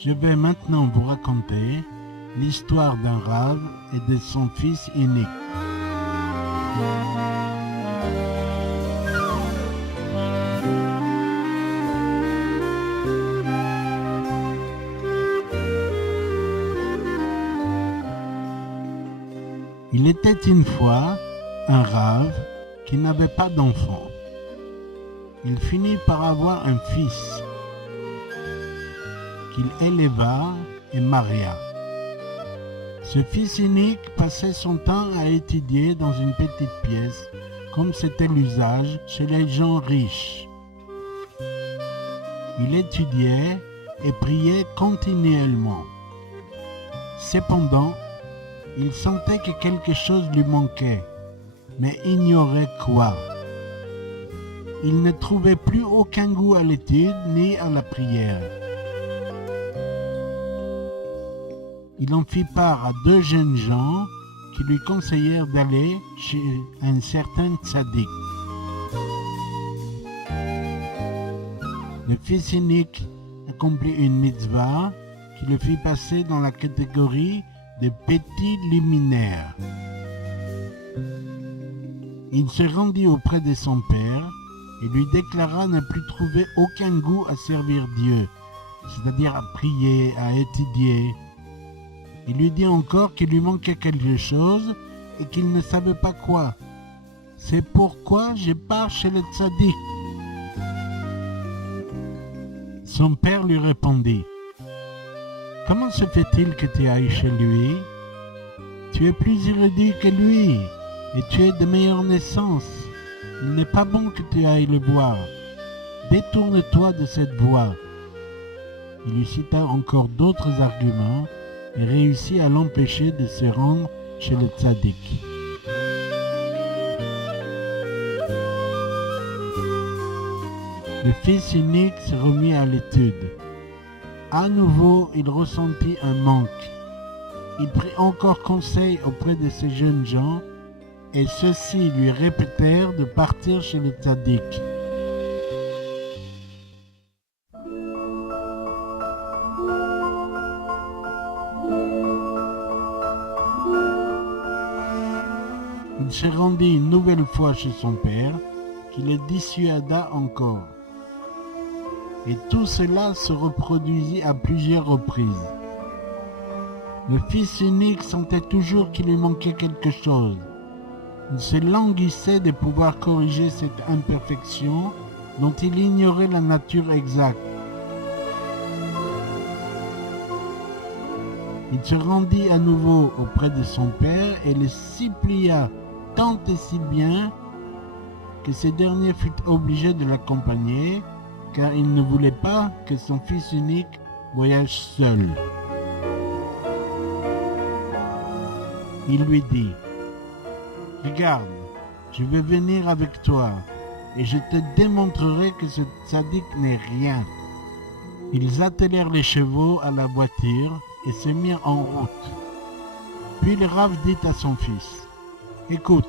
Je vais maintenant vous raconter l'histoire d'un rave et de son fils unique. Il était une fois un rave qui n'avait pas d'enfant. Il finit par avoir un fils qu'il éleva et maria. Ce fils unique passait son temps à étudier dans une petite pièce, comme c'était l'usage chez les gens riches. Il étudiait et priait continuellement. Cependant, il sentait que quelque chose lui manquait, mais ignorait quoi. Il ne trouvait plus aucun goût à l'étude ni à la prière. Il en fit part à deux jeunes gens qui lui conseillèrent d'aller chez un certain tzaddik. Le fils unique accomplit une mitzvah qui le fit passer dans la catégorie des petits luminaires. Il se rendit auprès de son père et lui déclara ne plus trouver aucun goût à servir Dieu, c'est-à-dire à prier, à étudier. Il lui dit encore qu'il lui manquait quelque chose et qu'il ne savait pas quoi. C'est pourquoi je pars chez le tzaddik. Son père lui répondit: comment se fait-il que tu ailles chez lui? Tu es plus érudit que lui et tu es de meilleure naissance. Il n'est pas bon que tu ailles le voir. Détourne-toi de cette voie. Il lui cita encore d'autres arguments et réussit à l'empêcher de se rendre chez le tzaddik. Le fils unique se remit à l'étude. À nouveau, il ressentit un manque. Il prit encore conseil auprès de ces jeunes gens et ceux-ci lui répétèrent de partir chez le tzaddik. Il se rendit une nouvelle fois chez son père, qui le dissuada encore. Et tout cela se reproduisit à plusieurs reprises. Le fils unique sentait toujours qu'il lui manquait quelque chose. Il se languissait de pouvoir corriger cette imperfection dont il ignorait la nature exacte. Il se rendit à nouveau auprès de son père et le supplia tant et si bien que ce dernier fut obligé de l'accompagner, car il ne voulait pas que son fils unique voyage seul. Il lui dit: regarde, je vais venir avec toi et je te démontrerai que ce tzaddik n'est rien. Ils attelèrent les chevaux à la voiture et se mirent en route. Puis le Rav dit à son fils: écoute,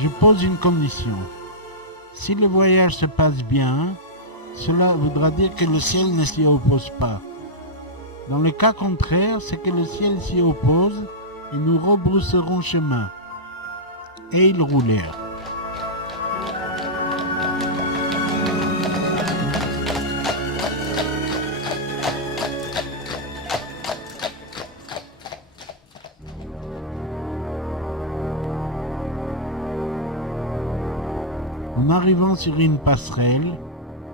je pose une condition. Si le voyage se passe bien, cela voudra dire que le ciel ne s'y oppose pas. Dans le cas contraire, c'est que le ciel s'y oppose et nous rebrousserons chemin. Et ils roulèrent. En arrivant sur une passerelle,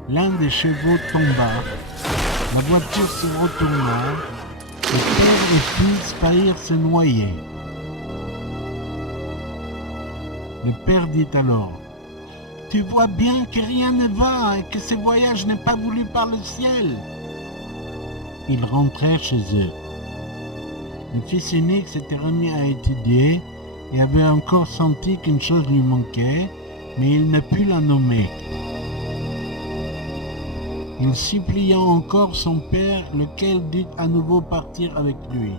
l'un des chevaux tomba, la voiture se retourna, et père et fils faillirent se noyer. Le père dit alors: tu vois bien que rien ne va et que ce voyage n'est pas voulu par le ciel. Ils rentrèrent chez eux. Le fils unique s'était remis à étudier et avait encore senti qu'une chose lui manquait, mais il ne put la nommer. Il supplia encore son père, lequel dut à nouveau partir avec lui.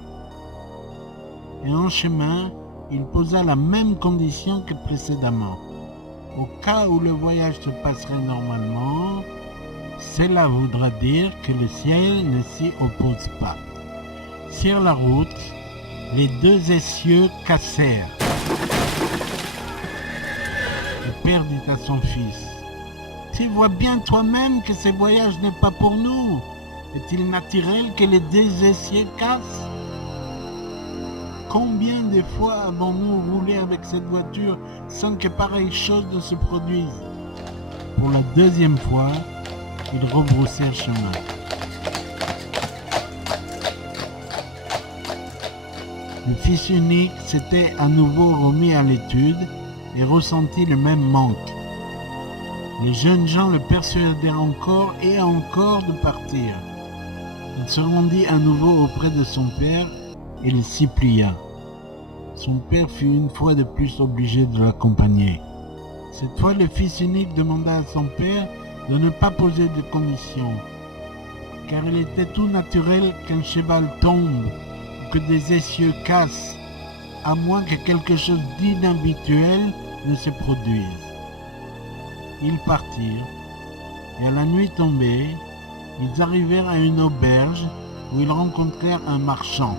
Et en chemin, il posa la même condition que précédemment. Au cas où le voyage se passerait normalement, Cela voudra dire que le ciel ne s'y oppose pas. Sur la route, les deux essieux cassèrent. Le père dit à son fils, « Tu vois bien toi-même que ce voyage n'est pas pour nous. Est-il naturel que les deux essieux cassent ? Combien de fois avons-nous roulé avec cette voiture sans que pareille chose ne se produise ?» Pour la deuxième fois, ils rebroussèrent chemin. Le fils unique s'était à nouveau remis à l'étude et ressentit le même manque. Les jeunes gens le persuadèrent encore et encore de partir. Il se rendit à nouveau auprès de son père et le supplia. Son père fut une fois de plus obligé de l'accompagner. Cette fois, le fils unique demanda à son père de ne pas poser de conditions, car il était tout naturel qu'un cheval tombe ou que des essieux cassent, à moins que quelque chose d'inhabituel ne se produise. Ils partirent, et à la nuit tombée, ils arrivèrent à une auberge où ils rencontrèrent un marchand.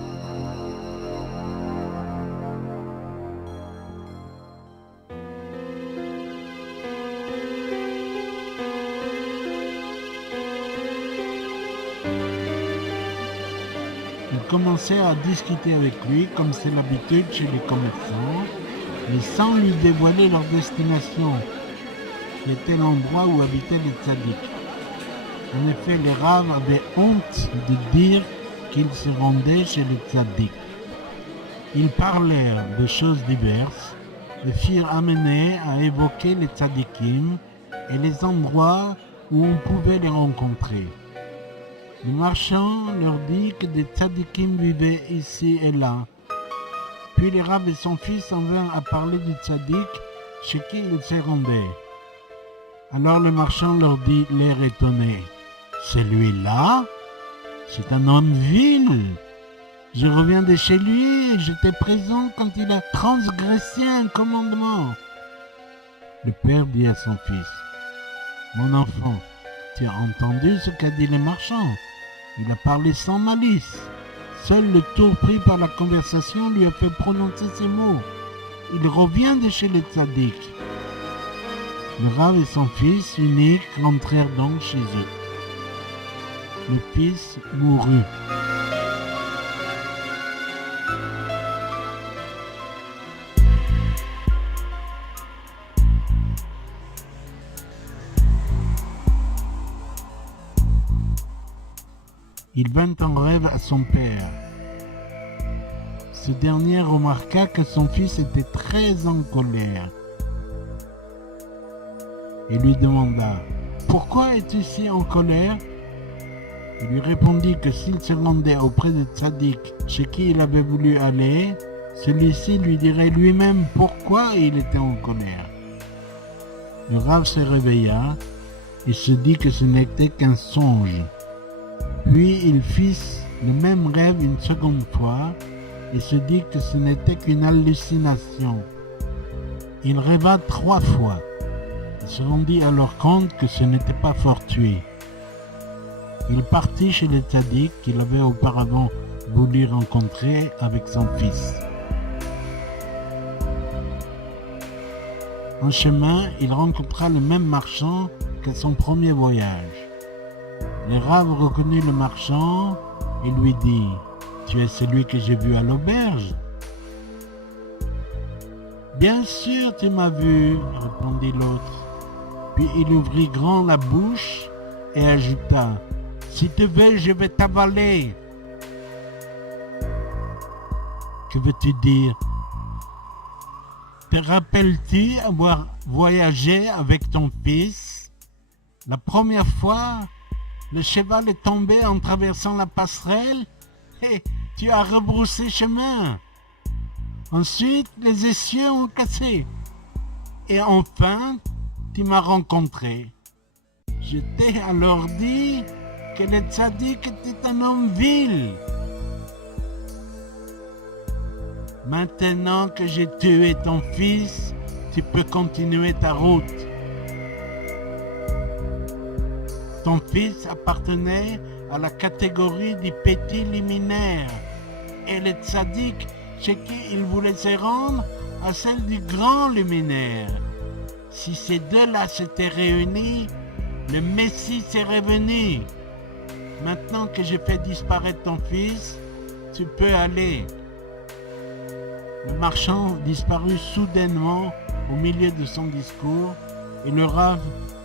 Ils commencèrent à discuter avec lui comme c'est l'habitude chez les commerçants, mais sans lui dévoiler leur destination, qui était l'endroit où habitaient les tzadiks. En effet, les raves avaient honte de dire qu'ils se rendaient chez les tzadiks. Ils parlèrent de choses diverses et furent amenés à évoquer les tzadikim et les endroits où on pouvait les rencontrer. Le marchand leur dit que des tzadikim vivaient ici et là. Puis les raves et son fils en vinrent à parler du tzadik chez qui ils se rendaient. Alors le marchand leur dit, l'air étonné, « Celui-là, c'est un homme vil. Je reviens de chez lui et j'étais présent quand il a transgressé un commandement. » Le père dit à son fils, « Mon enfant, tu as entendu ce qu'a dit le marchand. Il a parlé sans malice. Seul le tour pris par la conversation lui a fait prononcer ces mots. Il revient de chez les tzadiks. » Le Rav et son fils unique rentrèrent donc chez eux. Le fils mourut. Il vint en rêve à son père. Ce dernier remarqua que son fils était très en colère et lui demanda « Pourquoi es-tu si en colère ?» Il lui répondit que s'il se rendait auprès de tzaddik chez qui il avait voulu aller, celui-ci lui dirait lui-même pourquoi il était en colère. Le Rav se réveilla et se dit que ce n'était qu'un songe. Puis il fit le même rêve une seconde fois et se dit que ce n'était qu'une hallucination. Il rêva 3 fois. Il se rendit alors compte que ce n'était pas fortuit. Il partit chez le tzaddik qu'il avait auparavant voulu rencontrer avec son fils. En chemin, il rencontra le même marchand qu'à son premier voyage. Le Rav reconnut le marchand et lui dit « Tu es celui que j'ai vu à l'auberge ?» « Bien sûr, tu m'as vu, » répondit l'autre. Puis il ouvrit grand la bouche et ajouta « Si tu veux, je vais t'avaler. » Que veux-tu dire? Te rappelles-tu avoir voyagé avec ton fils? La première fois, le cheval est tombé en traversant la passerelle et tu as rebroussé chemin. Ensuite, les essieux ont cassé. Et enfin, tu m'as rencontré. Je t'ai alors dit que le tzaddik était un homme vil. Maintenant que j'ai tué ton fils, tu peux continuer ta route. Ton fils appartenait à la catégorie du petit liminaire et le tzaddik chez qui il voulait se rendre à celle du grand luminaire. Si ces deux-là s'étaient réunis, le Messie serait venu. Maintenant que j'ai fait disparaître ton fils, tu peux aller. Le marchand disparut soudainement au milieu de son discours et le Rav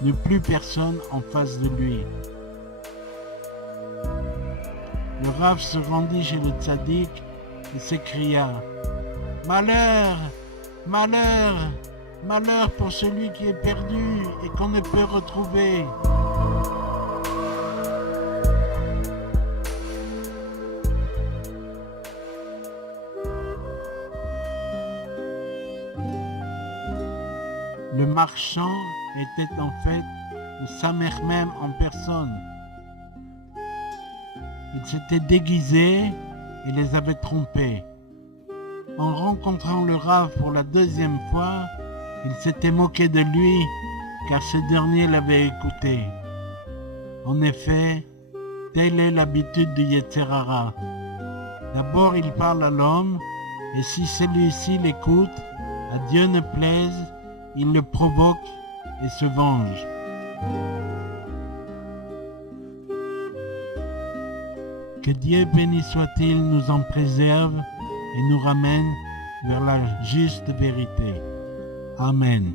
n'eut plus personne en face de lui. Le Rav se rendit chez le tzaddik et s'écria « Malheur, malheur, malheur pour celui qui est perdu et qu'on ne peut retrouver !» Le marchand était en fait le Samer même en personne. Il s'était déguisé et les avait trompés. En rencontrant le Rav pour la deuxième fois, il s'était moqué de lui car ce dernier l'avait écouté. En effet, telle est l'habitude du Yetzer Hara. D'abord il parle à l'homme et si celui-ci l'écoute, à Dieu ne plaise, il le provoque et se venge. Que Dieu béni soit-il nous en préserve et nous ramène vers la juste vérité. Amen.